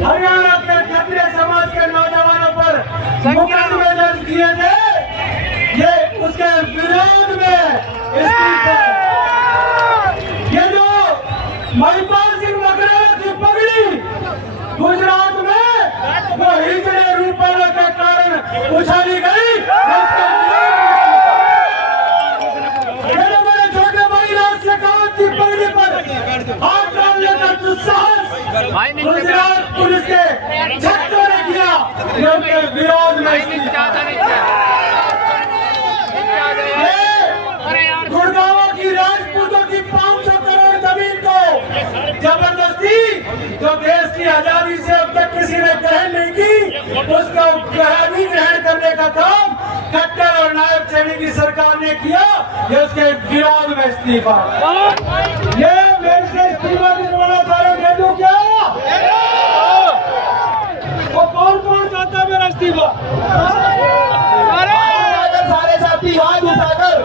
हरियाणा के क्षत्रिय समाज के नौजवानों पर मुकदमे दर्ज किए थे, ये उसके विरोध में इस्तीफा। ये जो महिपाल सिंह मकराना की पगड़ी गुजरात में वो हिजड़े रूपये के कारण उछाली गई, मेरे छोटे भाई राज शेखावत की पगड़ी पर हाथ डालने का दुस्साहस गुजरात पुलिस के छत्तों ने किया, ये उनके विरोध में गुड़गांव की राजपूतों की 500 करोड़ जमीन को जबरदस्ती जो देश की आजादी से अब तक किसी ने ग्रहण नहीं की, उसको ग्रहण करने का काम खट्टर और नायब सैनी की सरकार ने किया, ये उसके विरोध में इस्तीफा। ये मेरे से इस्तीफा दिलवाना चाह रहे हैं, क्या वो कौन चाहता है मेरा इस्तीफा? सारे साथी हाथ उठाकर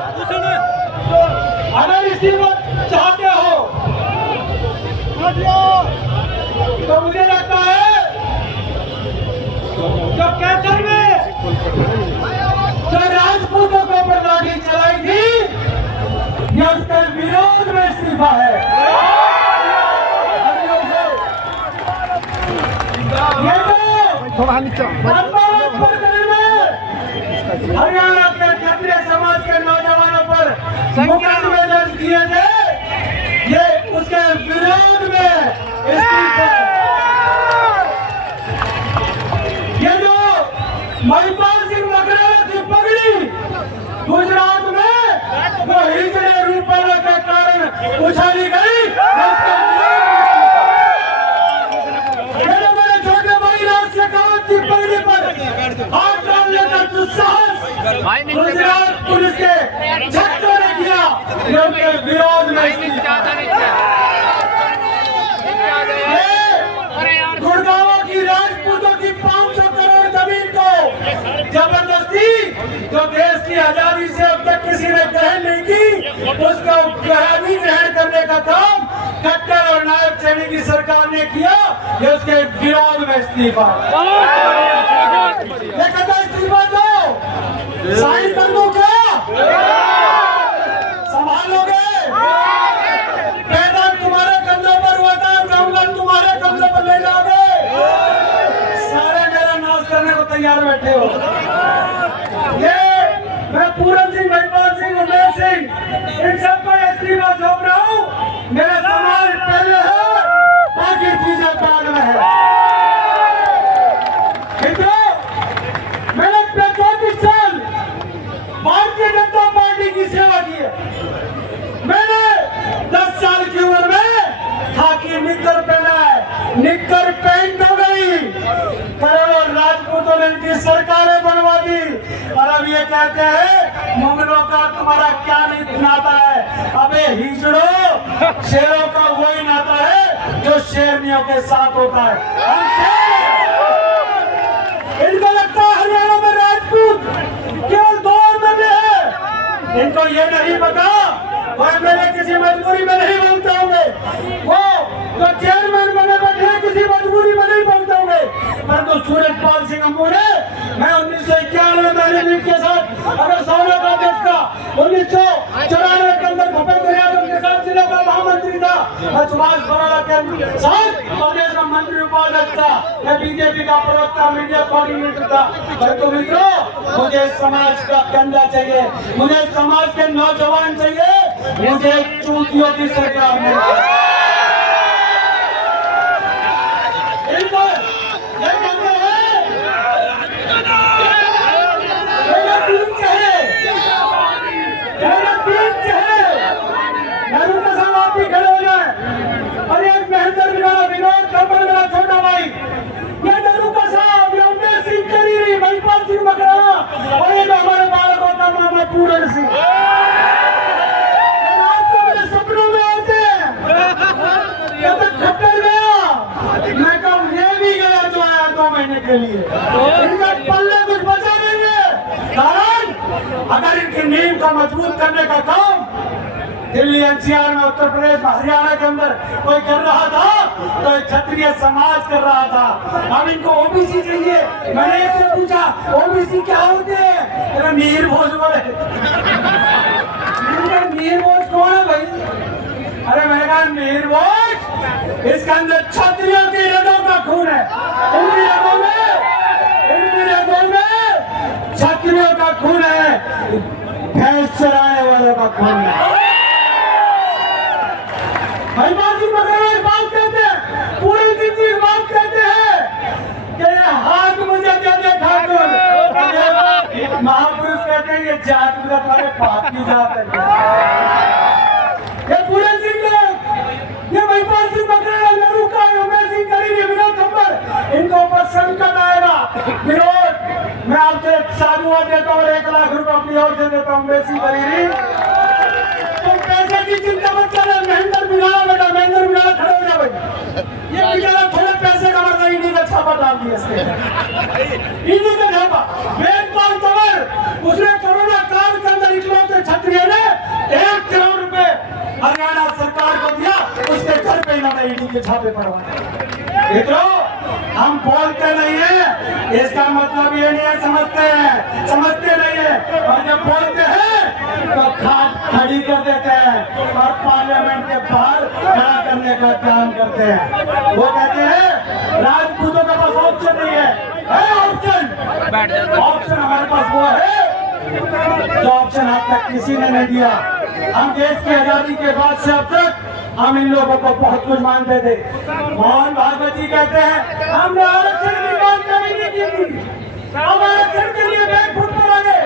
अगर इस्तीफा चाहते हो तो मुझे लगता है जो कैथल में जो राजपूतों के ऊपर लाठी चलाई थी, ये उसके विरोध में इस्तीफा है। ये जो हरियाणा के क्षत्रिय समाज के नौजवानों पर मुकदमे दर्ज किए थे, ये उसके विरोध में इस्तीफा। ये जो महिपाल सिंह मकराना की पगड़ी गुजरात में वो हिजड़े रूपये के कारण उछाली गई, मेरे छोटे भाई राज शेखावत की पगड़ी पर हाथ डालने का दुस्साहस गुजरात पुलिस के छत्तों ने किया, ये उनके विरोध में गुड़गांव की राजपूतों की 500 करोड़ जमीन को जबरदस्ती जो देश की आजादी से अब तक किसी ने ग्रहण नहीं की, उसको ग्रहण करने का काम खट्टर और नायब सैनी की सरकार ने किया, ये उसके विरोध में इस्तीफा। ये कहता इस्तीफा दो, साइन कर दो, क्या संभालोगे? पैदा तुम्हारे कंधों पर हुआ था, जंगल तुम्हारे कंधों पर ले जाओगे। सारे मेरा नाश करने को तैयार बैठे हो। ये मैं पूरन सिंह, महिपाल सिंह, उमेश सिंह, इन सबको इस्तीफा सौंप रहा हूँ। मेरा समाज पहले है, बाकी चीजें बाद में है। मैंने 35 साल भारतीय जनता पार्टी की सेवा की है। मैंने 10 साल की उम्र में खाकी निक्कर पहना है, निक्कर पहन हो गई, करोड़ों राजपूतों ने इनकी सरकारें बनवा दी, और अब ये कहते हैं मुगलों का तुम्हारा क्या नाता है? अबे हिजड़ो, शेरों का वही नाता है जो शेरनियों के साथ होता है। इनको लगता है हरियाणा में राजपूत केवल 2 एमएलए है, इनको ये नहीं पता वो एमएलए किसी मजबूरी में नहीं बनते होंगे, वो जो चेयरमैन बने बैठे किसी मजबूरी में नहीं बनते होंगे। परंतु सूरजपाल सिंह अम्मू ने, मैं 1991 में के साथ अगर सोना का देश का 1994 के अंदर भूपेंद्र यादव के साथ जिले का महामंत्री था, मैं सुभाष बराला के साथ प्रदेश का मंत्री उपाध्यक्ष था, मैं बीजेपी का प्रवक्ता मीडिया कोऑर्डिनेटर था। परंतु मित्रों, मुझे समाज का कंधा चाहिए, मुझे समाज के नौजवान चाहिए, मुझे चूतियों की सरकार नहीं। विनोद कमल मेरा छोटा भाई, ये डरूका साहब, ये उमेश सिंह करीरी, महिपाल सिंह मकराना, और ये जो हमारे बालकों का मामा पूरन सिंह, आपको मेरे सपनों में आते हैं। ये तो खट्टर गया, मैं कहूँ ये भी गया जो आया 2 महीने के लिए, इनका पल्ले कुछ बचा नहीं है। कारण अगर इनकी नींव को मजबूत करने का काम दिल्ली एनसीआर में, उत्तर प्रदेश में, हरियाणा के अंदर कोई कर रहा था तो क्षत्रिय समाज कर रहा था। अब इनको ओबीसी चाहिए। मैंने इससे पूछा ओबीसी क्या होते हैं? मीर भोज बोले। मीर भोज कौन है भाई? अरे मैंने कहा मीर भोज इसके अंदर क्षत्रियों की रगों का खून है। इनकी रगों में क्षत्रियों का खून है, भैंस चराने वालों का खून है। हरिबाजी मगर बात कहते हैं, पूरी जिंदगी बात कहते हैं कि हाथ मुझे दे दे ठाकुर। महापुरुष कहते हैं ये जात में तुम्हारे पाप की जात है। ये पूरे सिंह लोग, ये महिपाल सिंह बकरा, नरू का, उमेश सिंह करीब, विनोद थप्पड़, इनको ऊपर संकट आएगा। विरोध मैं आपसे साधुवाद देता हूँ, 1 लाख रुपए अपनी ओर से देता हूँ। मेसी बरीरी तो पैसे की चिंता मत करें। महेंद्र बिगाड़ा बेटा, महेंद्र बिगाड़ा खड़े हो जा भाई। ये बिगाड़ा थोड़े पैसे का मतलब ईडी का छापा डाल दिया इसने। ईडी का छापा वेदपाल कंवर, उसने कोरोना काल के अंदर इकलौते क्षत्रिय ने 1 करोड़ रुपए हरियाणा सरकार को दिया, उसके घर पे ना ईडी के छापे पड़वाए। मित्रों हम बोलते नहीं है, इसका मतलब ये नहीं है समझते नहीं है। और जब बोलते हैं तो खाट खड़ी कर देते हैं और पार्लियामेंट के बाहर खड़ा करने का काम करते हैं। वो कहते हैं राजपूतों के पास ऑप्शन नहीं है। ऑप्शन हमारे पास वो है जो ऑप्शन आज तक किसी ने नहीं दिया। हम देश की आजादी के बाद से अब तक हम इन लोगों को बहुत कुछ मानते थे। मोहन भागवत जी कहते हैं हमने आरक्षण की बात कभी नहीं की थी, अब आरक्षण के लिए बैकफुट पर आ गए।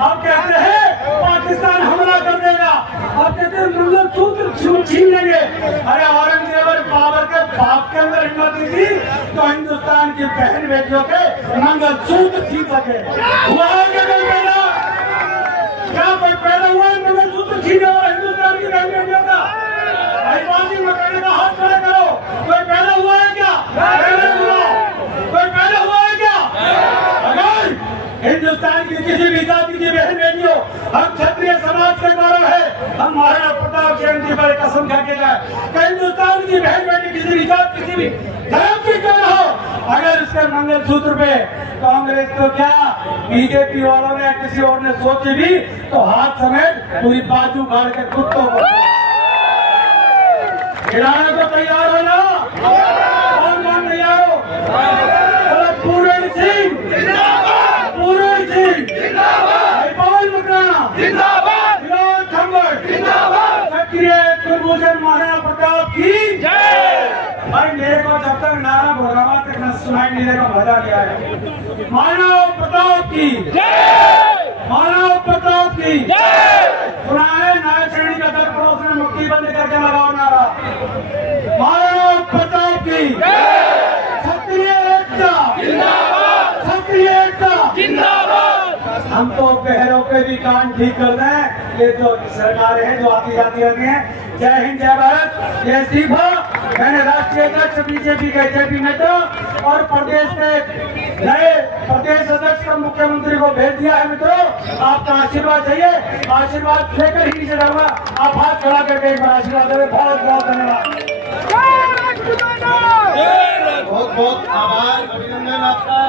अब कहते हैं पाकिस्तान हमला कर देगा, अब कहते हैं मंगलसूत्र छीन लेंगे। अरे औरंगजेब और बाबर के बाप के अंदर हिम्मत थी तो हिंदुस्तान की बहन बेटियों के मंगलसूत्र छीन सके। हुआ है क्या कोई पैदा? क्या कोई पैदा हुआ है मंगलसूत्र छीने वाला हिंदुस्तान की बहन बेटियों का? मकाने का हाथ खड़ा करो। कोई पैदा हुआ है क्या? कोई पैदा हुआ है क्या? अगर हिंदुस्तान की किसी भी जाति की बहन बेटियों, हम क्षत्रिय समाज के गौरव है, हम महाराणा प्रताप सिंह जी पर कसम खा के जाए कि हिंदुस्तान की बहन बेटी किसी भी जात, किसी भी धर्म की क्यों न हो, अगर उसके मंगलसूत्र पे कांग्रेस तो क्या बीजेपी वालों ने किसी और ने सोची भी तो हाथ समेत पूरी बाजू गाड़ के कुत्तों को खिलाने को तैयार हो ना? कौन तैयार हो? पूरण सिंह जिंदाबाद, पूरण सिंह जिंदाबाद, महिपाल मकराना जिंदाबाद, विनोद थप्पड़ जिंदाबाद, क्षत्रिय कुलभूषण महाराणा प्रताप की जय। भाई मेरे को जब तक नारा भोगावा तक न सुनाई नहीं देगा मजा नहीं आएगा। महाराणा प्रताप की जय, महाराणा प्रताप की जय। सुना है नाय श्रेणी का दर पड़ोस में मुक्ति बंद करके लगाओ नारा। महाराणा प्रताप की क्षत्रिय एकता जिंदाबाद, क्षत्रिय एकता जिंदाबाद। हम तो बहरों के भी कान ठीक कर दें, ये जो सरकारें हैं जो आती जाती रहती हैं। जय हिंद, जय भारत। ये इस्तीफा मैंने राष्ट्रीय अध्यक्ष बीजेपी के जेपी नड्डा और प्रदेश के नए प्रदेश अध्यक्ष को मुख्यमंत्री को भेज दिया है। मित्रों आपका आशीर्वाद चाहिए, आशीर्वाद लेकर ही नीचे जाऊंगा। आप हाथ खड़ा करके एक बार आशीर्वाद दें। बहुत बहुत धन्यवाद, बहुत बहुत आभार, अभिनंदन आपका।